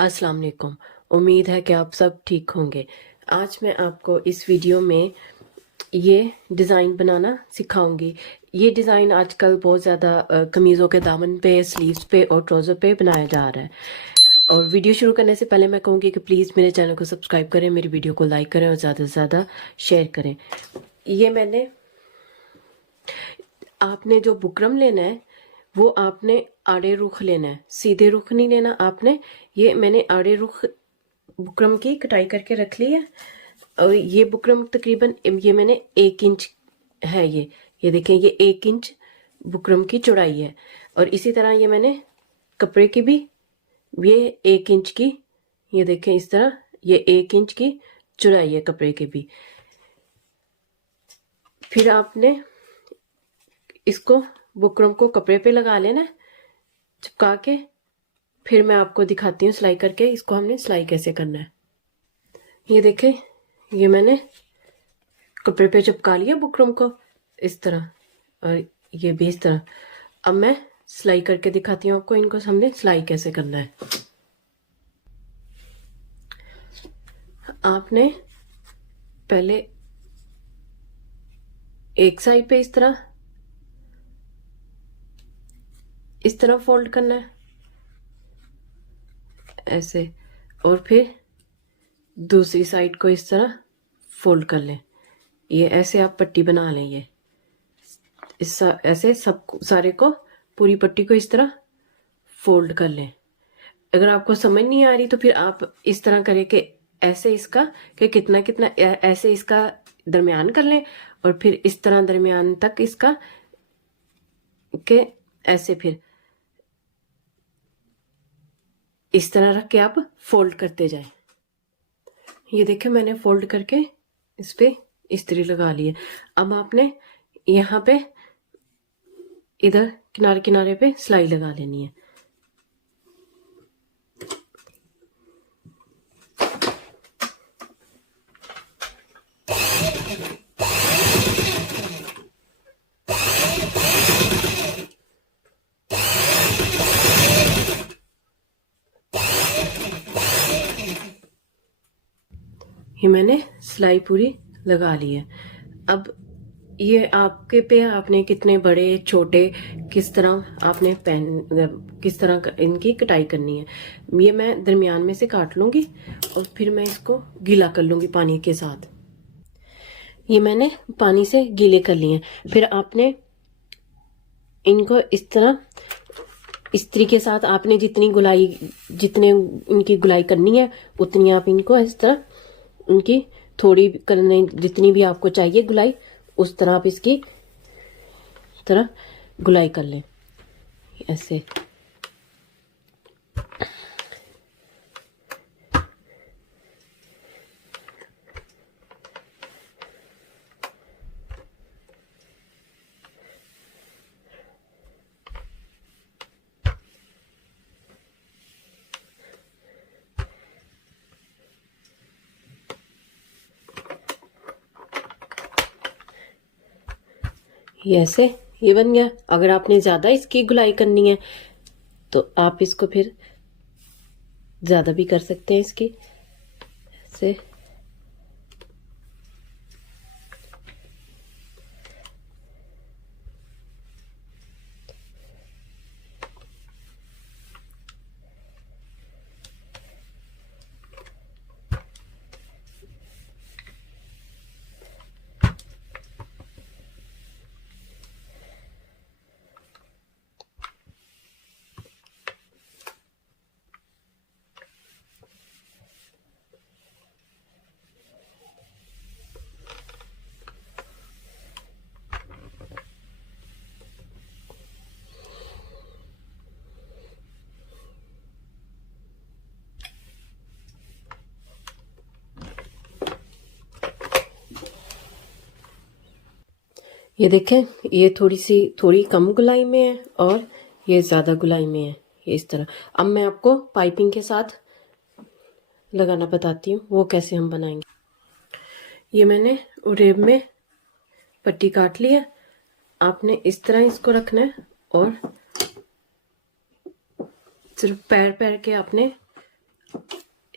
अस्सलाम वालेकुम। उम्मीद है कि आप सब ठीक होंगे। आज मैं आपको इस वीडियो में ये डिज़ाइन बनाना सिखाऊंगी। ये डिज़ाइन आजकल बहुत ज़्यादा कमीज़ों के दामन पे, स्लीव्स पे और ट्राउज़र पे बनाया जा रहा है। और वीडियो शुरू करने से पहले मैं कहूँगी कि प्लीज़ मेरे चैनल को सब्सक्राइब करें, मेरी वीडियो को लाइक करें और ज़्यादा से ज़्यादा शेयर करें। ये मैंने आपने जो बुकरम लेना है वो आपने आड़े रुख लेना है, सीधे रुख नहीं लेना आपने। ये मैंने आड़े रुख बुकरम की कटाई करके रख ली है। और ये बुकरम तकरीबन ये मैंने 1 इंच है। ये देखें, ये 1 इंच बुकरम की चौड़ाई है। और इसी तरह ये मैंने कपड़े की भी ये 1 इंच की, ये देखें इस तरह ये 1 इंच की चौड़ाई है कपड़े की भी। फिर आपने इसको बुकरम को कपड़े पे लगा लेना चिपका के। फिर मैं आपको दिखाती हूँ सिलाई करके इसको हमने सिलाई कैसे करना है। ये देखें, ये मैंने कपड़े पे चिपका लिया बुकरम को इस तरह, और ये भी इस तरह। अब मैं सिलाई करके दिखाती हूँ आपको इनको हमने सिलाई कैसे करना है। आपने पहले एक साइड पे इस तरह फोल्ड करना है ऐसे, और फिर दूसरी साइड को इस तरह फोल्ड कर लें। ये ऐसे आप पट्टी बना लें। ये ऐसे सब सारे को, पूरी पट्टी को इस तरह फोल्ड कर लें। अगर आपको समझ नहीं आ रही तो फिर आप इस तरह करें कि ऐसे इसका कि कितना कितना ऐसे इसका दरमियान कर लें, और फिर इस तरह दरमियान तक इसका के ऐसे फिर इस तरह रख के आप फोल्ड करते जाएं। ये देखिए मैंने फोल्ड करके इस पे इस्त्री लगा ली है। अब आपने यहाँ पे इधर किनारे किनारे पे सिलाई लगा लेनी है। ये मैंने सिलाई पूरी लगा ली है। अब ये आपके पे, आपने कितने बड़े छोटे किस तरह आपने किस तरह इनकी कटाई करनी है। ये मैं दरमियान में से काट लूंगी और फिर मैं इसको गीला कर लूंगी पानी के साथ। ये मैंने पानी से गीले कर लिए। फिर आपने इनको इस तरह इस्त्री के साथ आपने जितने इनकी गुलाई करनी है उतनी आप इनको इस तरह उनकी थोड़ी करने, जितनी भी आपको चाहिए गुलाई उस तरह आप इसकी तरह गुलाई कर लें ऐसे। ये ऐसे ये बन गया। अगर आपने ज्यादा इसकी गुलाई करनी है तो आप इसको फिर ज्यादा भी कर सकते हैं इसकी ऐसे। ये देखें, ये थोड़ी कम गुलाई में है और ये ज्यादा गुलाई में है, ये इस तरह। अब मैं आपको पाइपिंग के साथ लगाना बताती हूँ वो कैसे हम बनाएंगे। ये मैंने उरेब में पट्टी काट ली है। आपने इस तरह इसको रखना है और सिर्फ पैर पैर के आपने